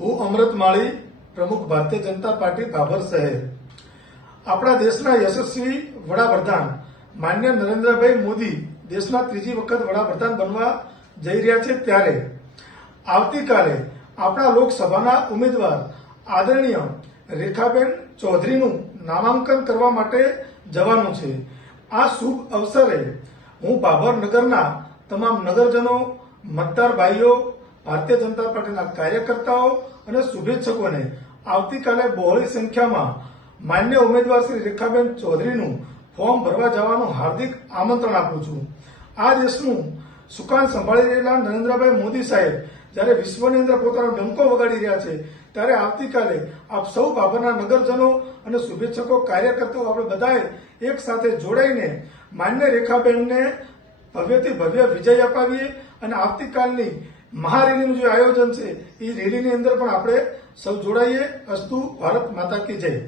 હું અમૃત માળી પ્રમુખ ભારતીય જનતા પાર્ટી ભાભર શહેર. આપણા દેશના યશસ્વી વડાપ્રધાન માન્ય નરેન્દ્રભાઈ મોદી દેશના ત્રીજી વખત વડાપ્રધાન બનવા જઈ રહ્યા છે ત્યારે. આવતીકાલે આપણા લોકસભાના ઉમેદવાર આદરણીય રેખાબેન ચૌધરીનું નામાંકન કરવા માટે જવાનું છે. આ શુભ અવસરે હું ભાભર નગરના તમામ નગરજનો, મતદાર ભાઈઓ ભારતીય જનતા પાર્ટીના કાર્યકર્તાઓ અને શુભેચ્છકોને આવતીકાલે બહોળી સંખ્યામાં માન્ય ઉમેદવાર શ્રી રેખાબેન ચૌધરીનું ફોર્મ ભરવા જવાનું હાર્દિક આમંત્રણ આપું છું. આ દેશનું સુકાન સંભાળી રહેલા નરેન્દ્રભાઈ મોદી સાહેબ જ્યારે વિશ્વની અંદર પોતાનો ડંકો વગાડી રહ્યા છે, ત્યારે આવતીકાલે આપ સૌ બાબરના નગરજનો અને શુભેચ્છકો, કાર્યકર્તાઓ આપણે બધાએ એક સાથે જોડાઈને માન્ય રેખાબેનને ભવ્યથી ભવ્ય વિજય અપાવીએ અને આવતીકાલની મહારેલીનું જે આયોજન છે, એ રેલીની અંદર પણ આપણે સૌ જોડાઈએ. અસ્તુ ભારત માતા કી જય.